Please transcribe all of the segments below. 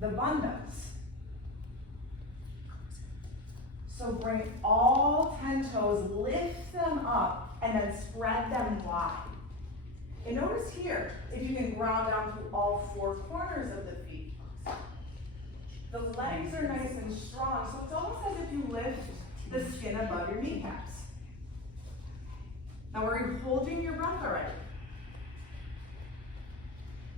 the Bandhas. So bring all 10 toes, lift them up, and then spread them wide. And notice here, if you can ground down through all 4 corners of the feet. The legs are nice and strong, so it's almost as if you lift the skin above your kneecaps. Now we're holding your breath already.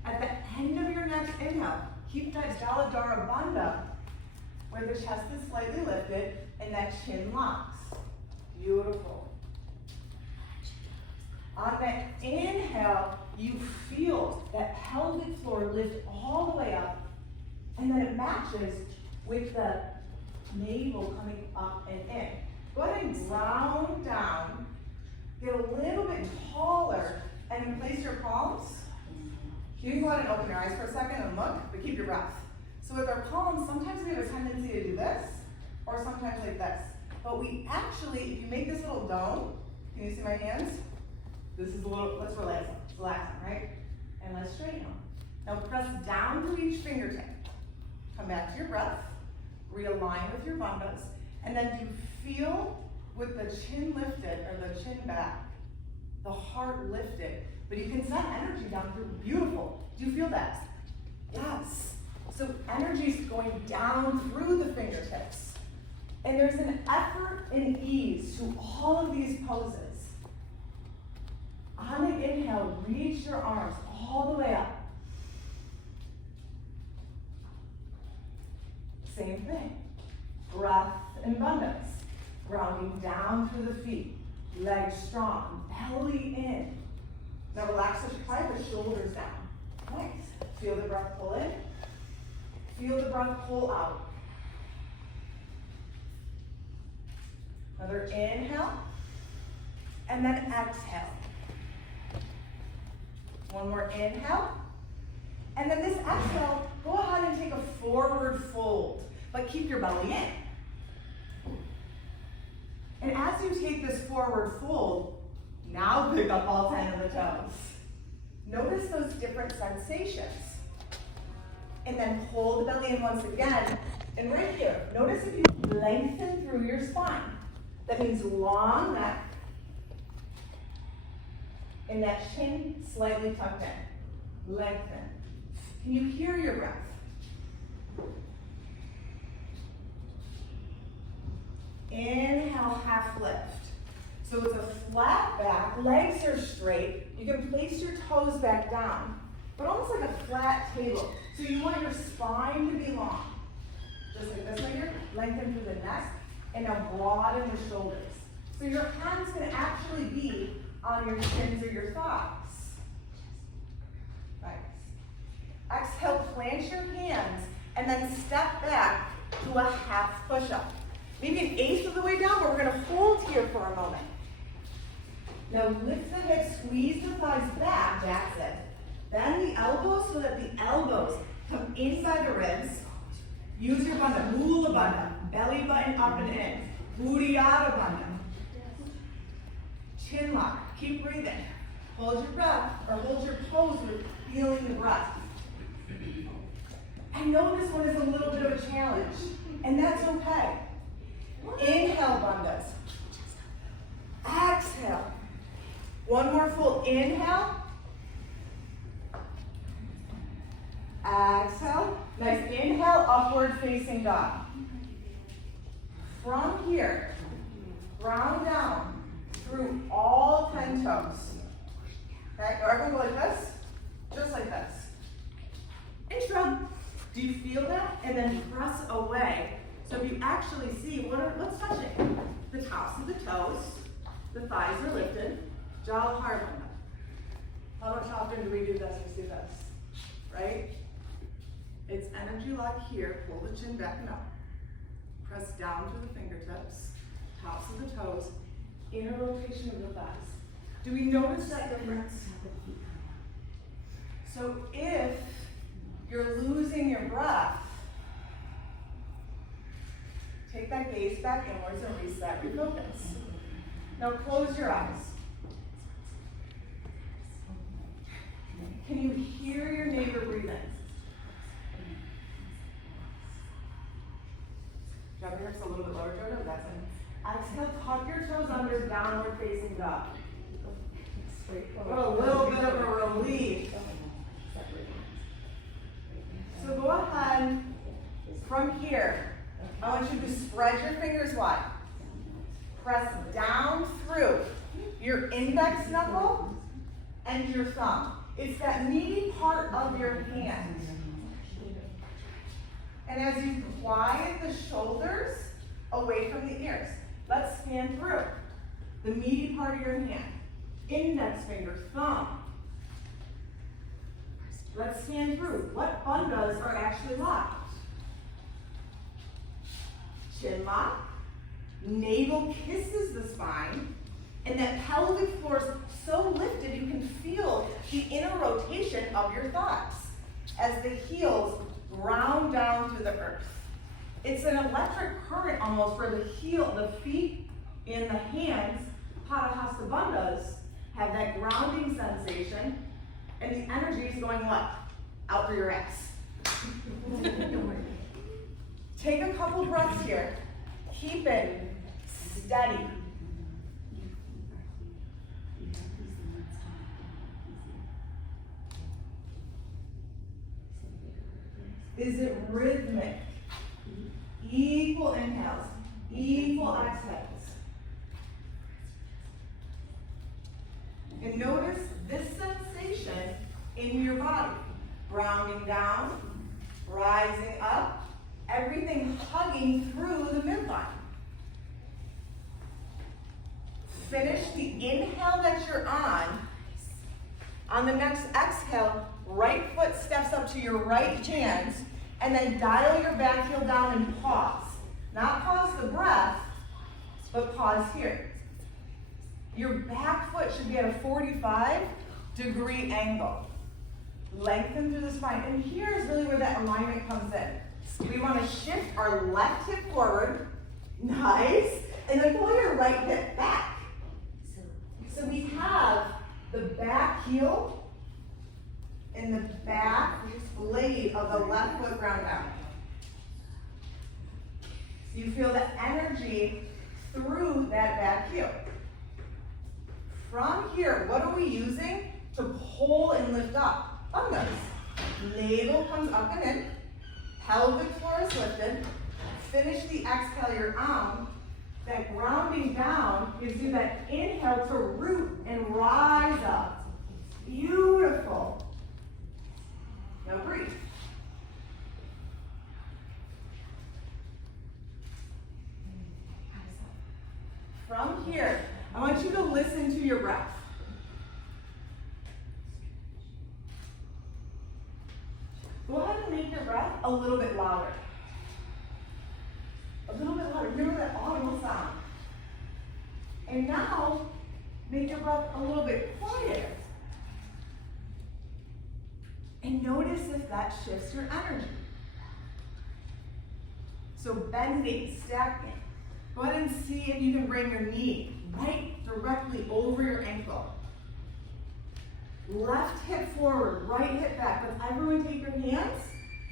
At the end of your next inhale, keep that Jaladhara Bandha, where the chest is slightly lifted and that chin locks. Beautiful. On that inhale, you feel that pelvic floor lift all the way up, and then it matches with the navel coming up and in. Go ahead and ground down, get a little bit taller, and then place your palms. You can go ahead and open your eyes for a second and look, but keep your breath. So with our palms, sometimes we have a tendency to do this, or sometimes like this. But we actually, if you make this little dome, can you see my hands? This is a little, let's relax them, right? And let's straighten them. Now press down to each fingertip. Come back to your breath, realign with your bandhas, and then do feel with the chin lifted, or the chin back, the heart lifted. But you can send energy down through, beautiful. Do you feel that? Yes. So energy is going down through the fingertips. And there's an effort and ease to all of these poses. On the inhale, reach your arms all the way up. Same thing. Breath and bandhas. Grounding down through the feet. Legs strong. Belly in. Now relax the shoulders down. Nice. Feel the breath pull in. Feel the breath pull out. Another inhale. And then exhale. One more inhale. And then this exhale, go ahead and take a forward fold, but keep your belly in. And as you take this forward fold, now pick up all 10 of the toes. Notice those different sensations. And then pull the belly in once again. And right here, notice if you lengthen through your spine. That means long neck. And that chin slightly tucked in. Lengthen. Can you hear your breath? Inhale, half lift. So it's a flat back, legs are straight. You can place your toes back down, but almost like a flat table. So you want your spine to be long. Just like this right here, lengthen through the neck, and now broaden the shoulders. So your hands can actually be on your shins or your thighs. Nice. Exhale, plant your hands, and then step back to a half push-up. Maybe an eighth of the way down, but we're gonna hold here for a moment. Now lift the hips, squeeze the thighs back, that's it. Bend the elbows so that the elbows come inside the ribs. Use your bandha, Mula Bandha, belly button up and in. Uddiyana Bandha. Chin lock, keep breathing. Hold your breath, or hold your pose with feeling the breath. I know this one is a little bit of a challenge, and that's okay. Inhale, bandhas. Exhale. One more full inhale. Exhale. Nice inhale, upward facing dog. From here, ground down through all 10 toes. Okay, or everyone go like this, just like this. And shrug. Do you feel that? And then press away. So if you actually see, what's touching? The tops of the toes, the thighs are lifted, Jaladhara Bandha. How much often do we do this or see this? Right? It's energy lock here, pull the chin back and up. Press down to the fingertips, tops of the toes, inner rotation of the thighs. Do we notice that difference? So if you're losing your breath, take that gaze back inwards and reset, refocus. Now close your eyes. Can you hear your neighbor breathing? Drop your hips a little bit lower, Jojo. That's it. Exhale, tuck your toes under, downward facing dog. What a little bit of a relief. So go ahead from here. I want you to spread your fingers wide. Press down through your index knuckle and your thumb. It's that meaty part of your hand. And as you quiet the shoulders away from the ears, let's scan through the meaty part of your hand. Index finger, thumb. Let's scan through what bandhas are actually locked. Chin lock, navel kisses the spine, and that pelvic floor is so lifted you can feel the inner rotation of your thighs as the heels ground down to the earth. It's an electric current almost where the feet and the hands, Padahasta bandhas, have that grounding sensation, and the energy is going what? Out through your ass. Take a couple breaths here. Keep it steady. Is it rhythmic? Equal inhales, equal exhales. And notice this sensation in your body. Grounding down, rising up, everything hugging through the midline. Finish the inhale that you're on. On the next exhale, right foot steps up to your right hand, and then dial your back heel down and pause. Not pause the breath, but pause here. Your back foot should be at a 45-degree angle. Lengthen through the spine. And here's really where that alignment comes in. We want to shift our left hip forward. Nice. And then pull your right hip back. So we have the back heel and the back blade of the left foot ground down. So you feel the energy through that back heel. From here, what are we using to pull and lift up? Bandhas. Navel comes up and in. Pelvic floor is lifted. Finish the exhale you're on. That grounding down gives you that inhale to root and rise up. Beautiful. Now breathe. From here, I want you to listen to your breath. Go ahead and make your breath a little bit louder. A little bit louder. Remember that audible sound. And now, make your breath a little bit quieter. And notice if that shifts your energy. So bending, stacking. Go ahead and see if you can bring your knee right directly over your ankle. Left hip forward, right hip back. Let's everyone take your hands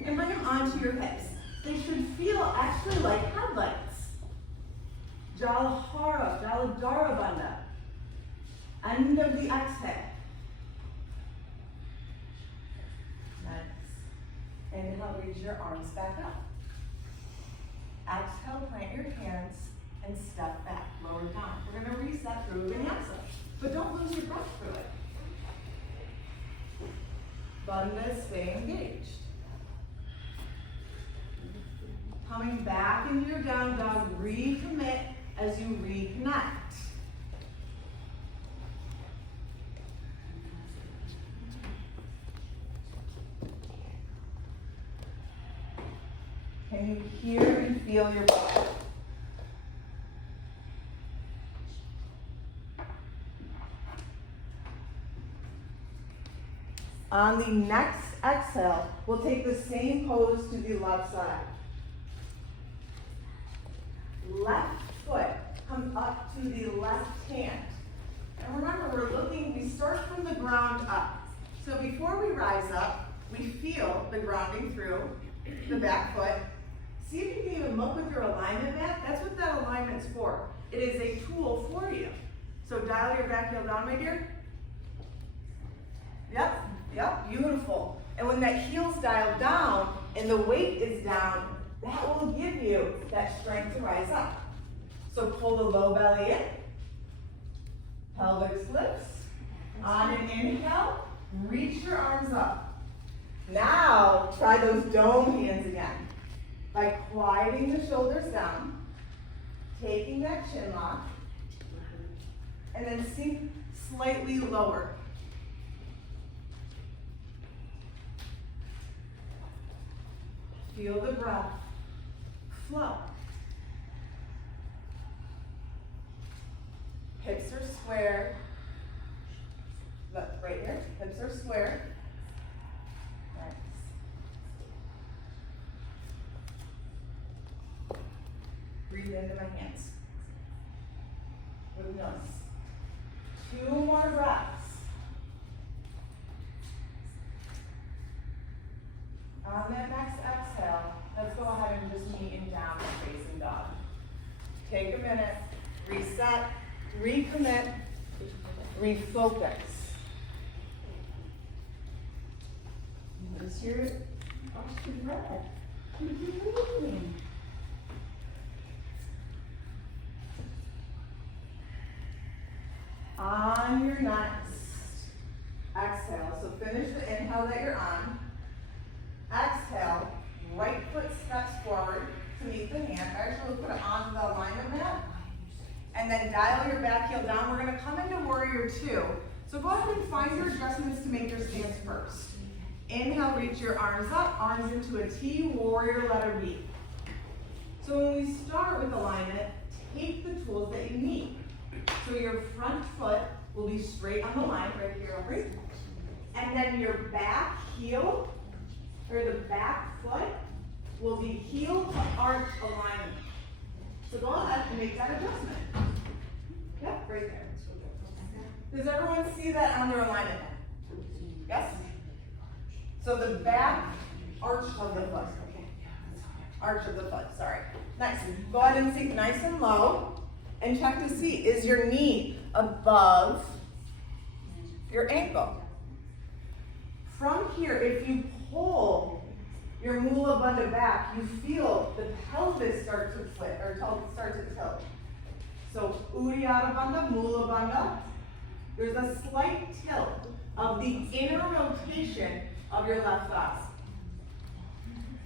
and bring them onto your hips. They should feel actually like headlights. Jaladhara Bandha. End of the exhale. Nice. Inhale, reach your arms back up. Exhale, plant your hands and step back, lower down. We're going to reset through vinyasa, but don't lose your breath through it. Bandhas, stay engaged. Coming back into your down dog, recommit as you reconnect. Can you hear and feel your body? On the next exhale, we'll take the same pose to the left side. Left foot comes up to the left hand. And remember, we start from the ground up. So before we rise up, we feel the grounding through the back foot, See if you can even look with your alignment mat. That's what that alignment's for. It is a tool for you. So dial your back heel down, my dear. Yep, yep, beautiful. And when that heel's dialed down and the weight is down, that will give you that strength to rise up. So pull the low belly in. Pelvic lifts. On an inhale, reach your arms up. Now, try those dome hands again. By quieting the shoulders down, taking that chin lock, and then sink slightly lower. Feel the breath flow. Hips are square. Look, right here, hips are square. Nice. Breathe into my hands. With nose. 2 more breaths. On that next exhale, let's go ahead and just meet in downward facing dog. Take a minute, reset, recommit, refocus. Notice your posture breath. Keep moving. On your next exhale, so finish the inhale that you're on. Exhale, right foot steps forward to meet the hand. Actually, we'll put it onto the alignment mat. And then dial your back heel down. We're going to come into warrior 2. So go ahead and find your adjustments to make your stance first. Inhale, reach your arms up, arms into a T, warrior letter B. So when we start with alignment, take the tools that you need. So your front foot will be straight on the line, right here, over. And then your back heel, or the back foot, will be heel to arch alignment. So go ahead and make that adjustment. Yep, right there. Does everyone see that on their alignment? Yes? So the back arch of the foot. Arch of the foot, sorry. Next, go ahead and sink nice and low. And check to see, is your knee above your ankle? From here, if you pull your Mula Bundha back, you feel the pelvis start to flip, or start to tilt. So Uddiyana Bandha, Mula Bandha, there's a slight tilt of the inner rotation of your left thigh.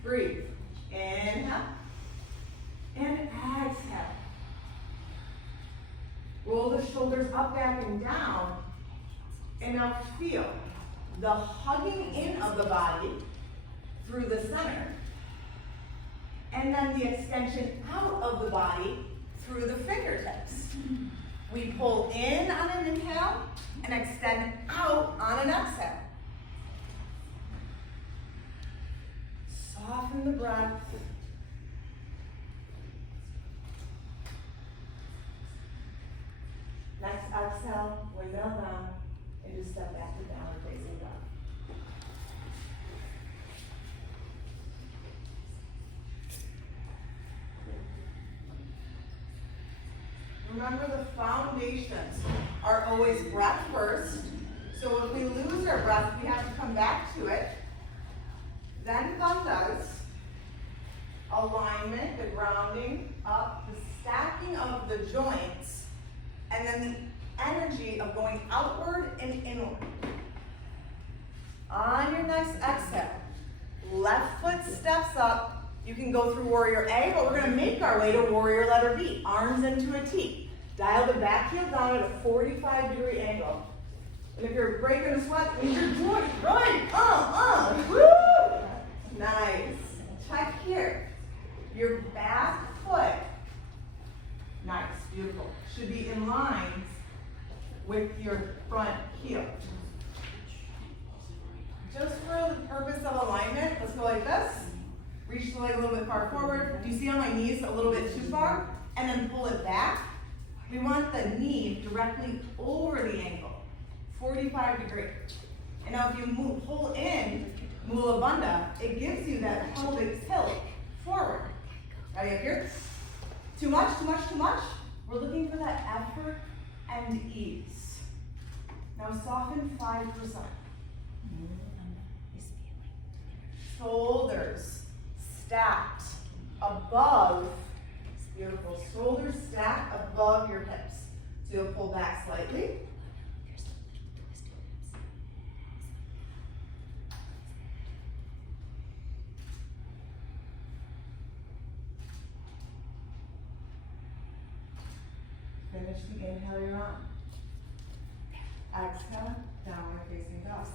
Breathe. Inhale. And exhale. Roll the shoulders up, back, and down. And now feel the hugging in of the body through the center. And then the extension out of the body through the fingertips. We pull in on an inhale and extend out on an exhale. Soften the breath. Next exhale, windmill down, and just step back to downward facing dog. Remember, the foundations are always breath first. So if we lose our breath, we have to come back to it. Then bandhas, alignment, the grounding up, the stacking of the joints, and then the energy of going outward and inward. On your next exhale, left foot steps up. You can go through warrior A, but we're going to make our way to warrior letter B. Arms into a T. Dial the back heel down at a 45-degree angle. And if you're breaking a sweat, you're doing it right. Woo! Nice. Check here. Your back foot, nice, beautiful, should be in line with your front heel. Just for the purpose of alignment, let's go like this. Reach the leg a little bit far forward. Do you see on my knees a little bit too far? And then pull it back. We want the knee directly over the ankle, 45 degrees. And now if you pull in Mula Bandha, it gives you that pelvic tilt forward. Coming up here. Too much, too much, too much. We're looking for that effort and ease. Now soften 5%. Shoulders stacked above, beautiful, shoulders stacked above your hips. So you'll pull back slightly. Finish the inhale you're on. Exhale, downward facing dog.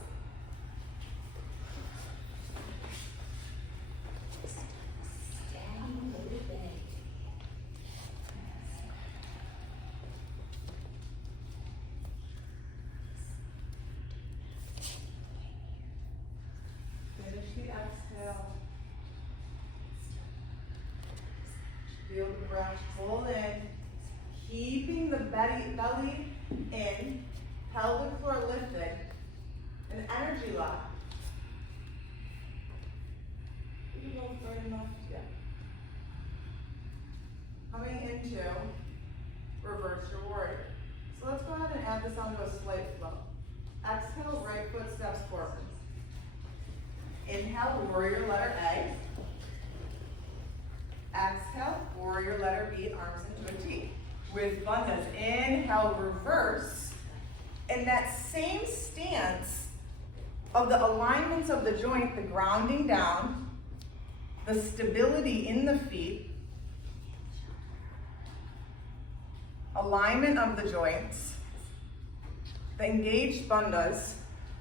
Finish the exhale. Feel the breath, pull in. Keeping the belly in, pelvic floor lifted, an energy lock. Did you go far enough? Yeah. Coming into reverse your warrior. So let's go ahead and add this onto a slight flow. Exhale, right foot steps forward. Inhale, warrior letter A. Exhale, warrior letter B, arms into a T. With Bundhas, inhale, reverse, and that same stance of the alignments of the joint, the grounding down, the stability in the feet, alignment of the joints, the engaged Bundhas.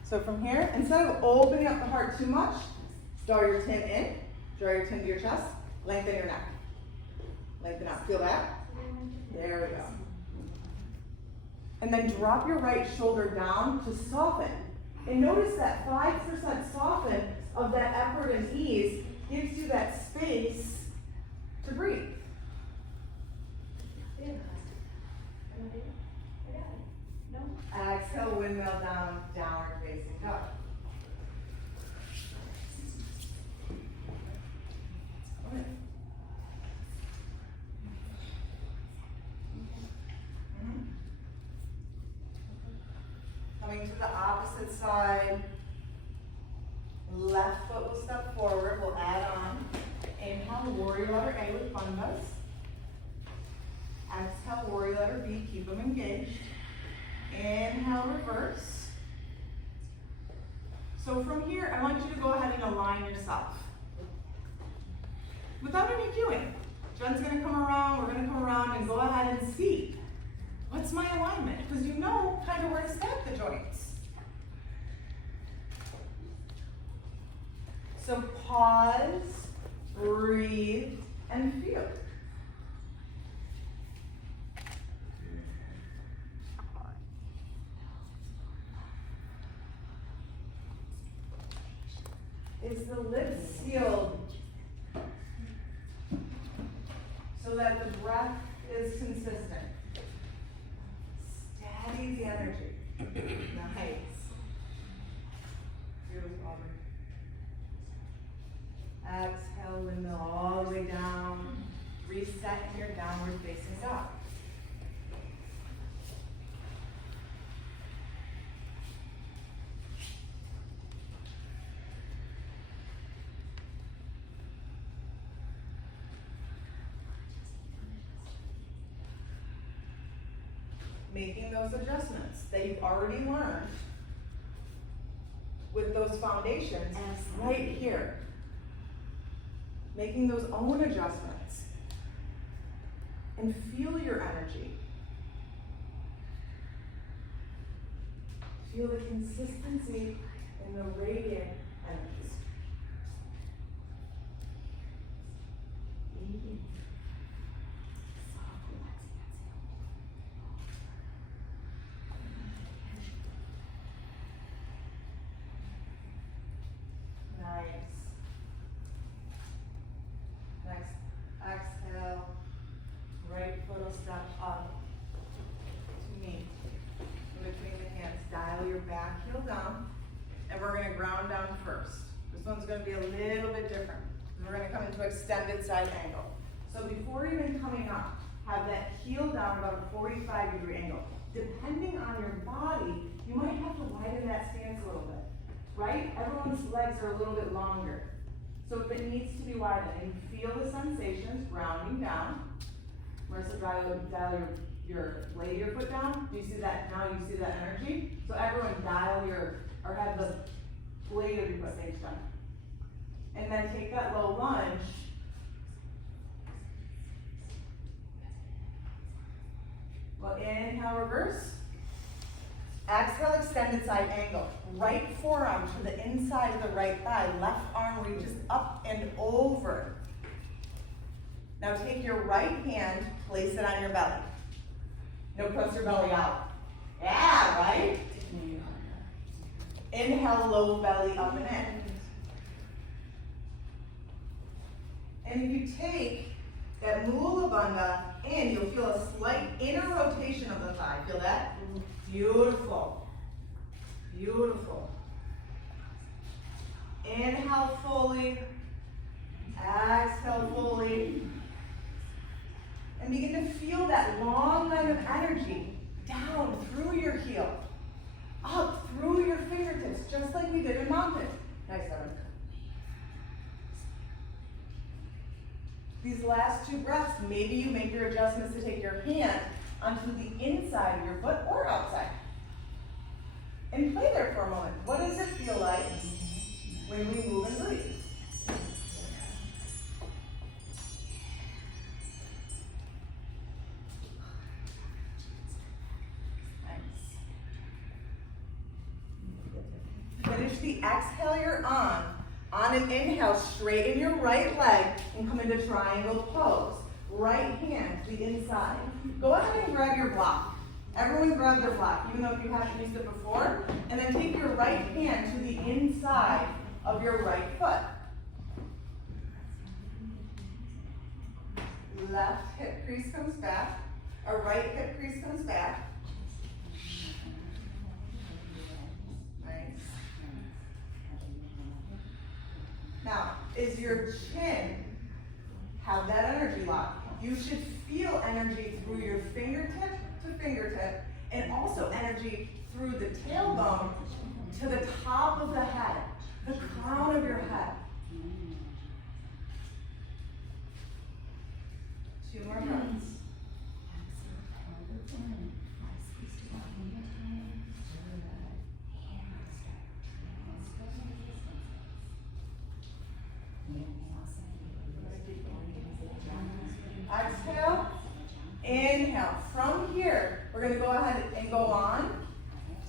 So from here, instead of opening up the heart too much, draw your chin in, draw your chin to your chest, lengthen your neck. Lengthen out, feel that? There we go. And then drop your right shoulder down to soften. And notice that 5% soften of that effort and ease gives you that space to breathe. Exhale, windmill down, downward facing dog. Okay. Coming to the opposite side, left foot will step forward, we'll add on. Inhale, warrior letter A with Bundhas. Exhale, warrior letter B, keep them engaged. Inhale, reverse. So from here, I want you to go ahead and align yourself. Without any cueing. Jen's gonna come around, we're gonna come around and go ahead and see. What's my alignment? Because you know kind of where to stack the joints. So pause, breathe, and feel. Is the lips sealed so that the breath is consistent? Steady the energy. Nice. Beautiful. Exhale, windmill all the way down. Reset in your downward facing dog. Making those adjustments that you've already learned with those foundations right here. Making those own adjustments. And feel your energy. Feel the consistency in the radiant energy. Step up to me in between the hands. Dial your back heel down, and we're going to ground down first. This one's going to be a little bit different. We're going to come into extended side angle. So before even coming up, have that heel down about a 45-degree angle. Depending on your body, you might have to widen that stance a little bit, right? Everyone's legs are a little bit longer. So if it needs to be widened, and you feel the sensations grounding down. Marissa, dial your blade of your foot down. Do you see that now? You see that energy? So everyone dial or have the blade of your foot face down. And then take that low lunge. Well, inhale, reverse. Exhale, extended side angle. Right forearm to the inside of the right thigh. Left arm reaches up and over. Now take your right hand, place it on your belly. No, press your belly out. Yeah, right? Inhale, low belly up and in. And if you take that Mula Bundha in, you'll feel a slight inner rotation of the thigh. Feel that? Beautiful. Beautiful. Inhale fully. Exhale fully. And begin to feel that long line of energy down through your heel, up through your fingertips, just like we did in mountain. Nice, Evan. These last two breaths, maybe you make your adjustments to take your hand onto the inside of your foot or outside. And play there for a moment. What does it feel like when we move and breathe? Finish the exhale you're on. On an inhale, straighten your right leg and come into triangle pose. Right hand to the inside. Go ahead and grab your block. Everyone grab their block, even though if you haven't used it before. And then take your right hand to the inside of your right foot. Left hip crease comes back. Our right hip crease comes back. Nice. Now, is your chin have that energy lock? You should feel energy through your fingertip to fingertip, and also energy through the tailbone to the top of the head, the crown of your head. 2 more breaths. Exhale, inhale. From here, we're going to go ahead and go on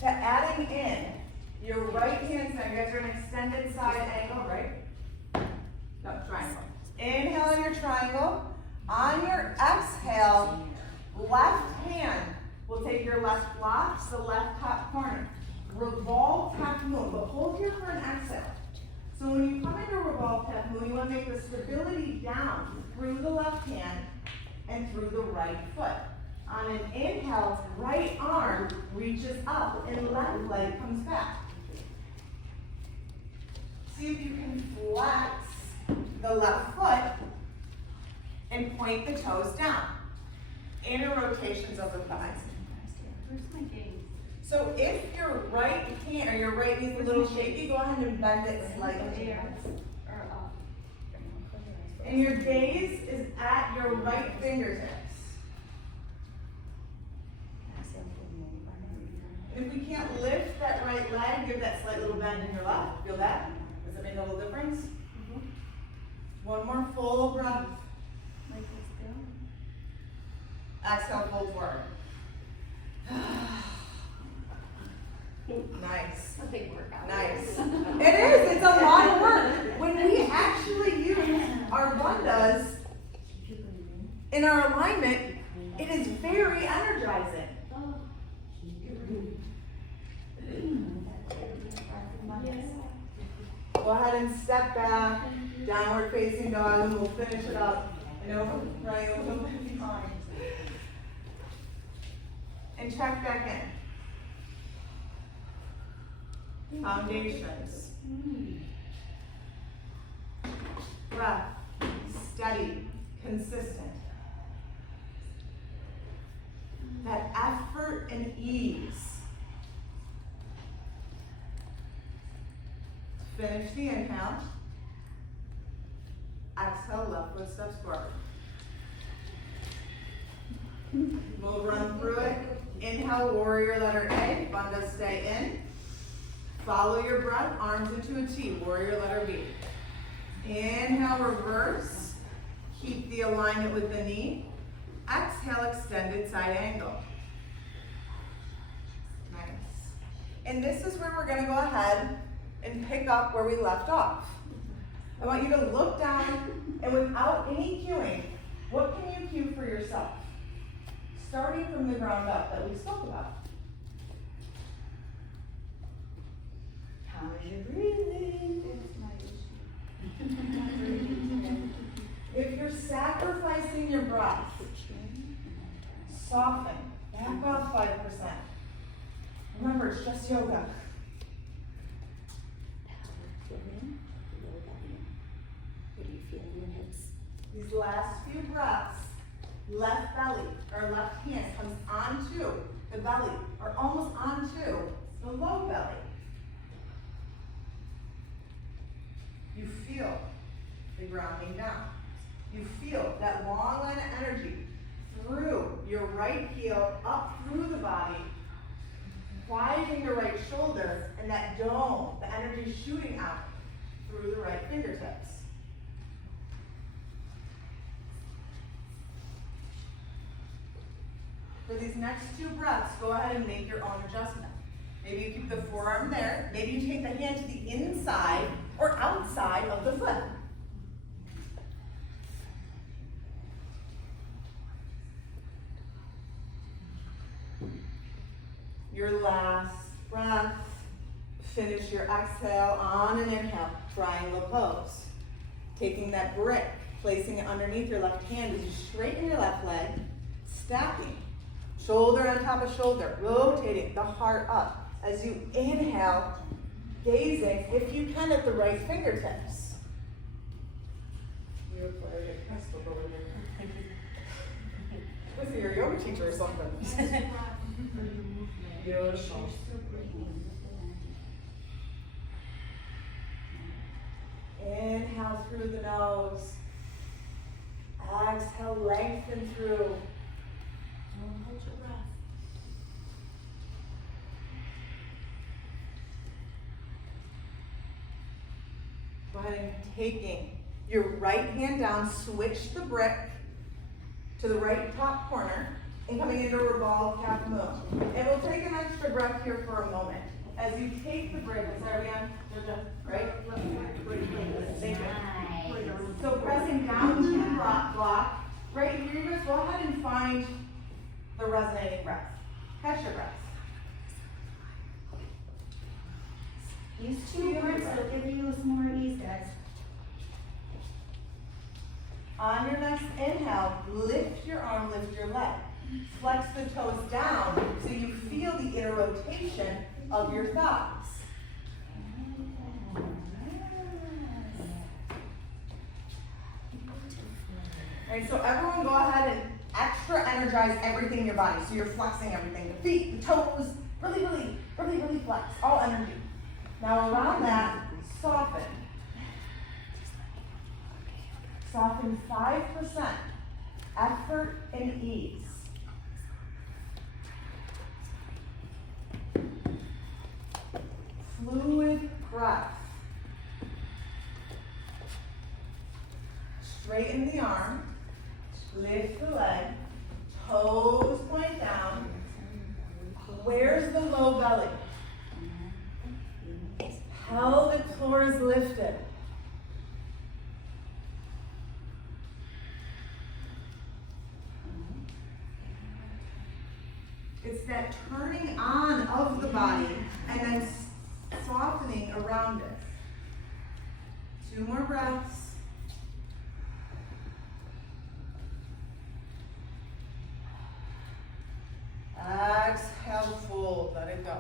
to adding in your right hand side. You guys are an extended side angle, right? No, triangle. Inhale on your triangle. On your exhale, left hand will take your left block to the left top corner. Revolve half moon, but hold here for an exhale. So when you come into revolve half moon, you want to make the stability down through the left hand and through the right foot. On an inhale, right arm reaches up and left leg comes back. See if you can flex the left foot and point the toes down. Inner rotations of the thighs. Where's my gaze? So if your right hand or your right knee is a little shaky, go ahead and bend it slightly. There or up. And your gaze is at your right fingertips. And if we can't lift that right leg, give that slight little bend in your left. Feel that? Does it make a little difference? One more full breath. Like this go. Exhale, fold forward. Nice. It's a big workout. Nice. It is. It's a lot of work. When we actually use our Bundhas in our alignment, it is very energizing. Go ahead and step back, downward facing dog, and we'll finish it up. And over, right, a little bit behind. And check back in. Foundations. Breath. Steady. consistent. That effort and ease. Finish the inhale. Exhale, left foot steps forward. We'll run through it. Inhale, warrior letter A. Bundha, stay in. Follow your breath, arms into a T, warrior letter B. Inhale, reverse. Keep the alignment with the knee. Exhale, extended side angle. Nice. And this is where we're going to go ahead and pick up where we left off. I want you to look down, and without any cueing, what can you cue for yourself? Starting from the ground up that we spoke about. How is your breathing? That's my issue. If you're sacrificing your breath, soften, back off 5%. Remember, it's just yoga. What do you feel in your hips? These last few breaths, left belly or left hand comes onto the belly or almost onto the low belly. You feel the grounding down. You feel that long line of energy through your right heel, up through the body, widening your right shoulder, and that dome, the energy shooting out through the right fingertips. For these next two breaths, go ahead and make your own adjustment. Maybe you keep the forearm there. Maybe you take the hand to the inside or outside of the foot. Your last breath. Finish your exhale on an inhale, triangle pose. Taking that brick, placing it underneath your left hand as you straighten your left leg, stacking. Shoulder on top of shoulder, rotating the heart up. As you inhale, gazing, if you can, at the right fingertips. You look like a crystal over there. This is your yoga teacher or something. Beautiful. Inhale through the nose. Exhale, lengthen through. Hold your breath. Go ahead and taking your right hand down, switch the brick to the right top corner and coming into a revolved calf move. And we'll take an extra breath here for a moment. As you take the brick, is that again? Right? Thank you. So pressing down to the block, right here, you guys go ahead and find the resonating breath. Catch your breath. Use 2 words, it'll give you some more ease, guys. On your next inhale, lift your arm, lift your leg. Flex the toes down so you feel the inner rotation of your thighs. All right, so everyone go ahead and extra energize everything in your body. So you're flexing everything. The feet, the toes, really flex. All energy. Now around that, soften. Soften 5%. Effort and ease. Fluid breath. Straighten the arm. Lift the leg. Toes point down. Where's the low belly? Pelvic floor is lifted. It's that turning on of the body and then softening around it. 2 more breaths. Exhale, fold, let it go.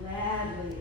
Gladly.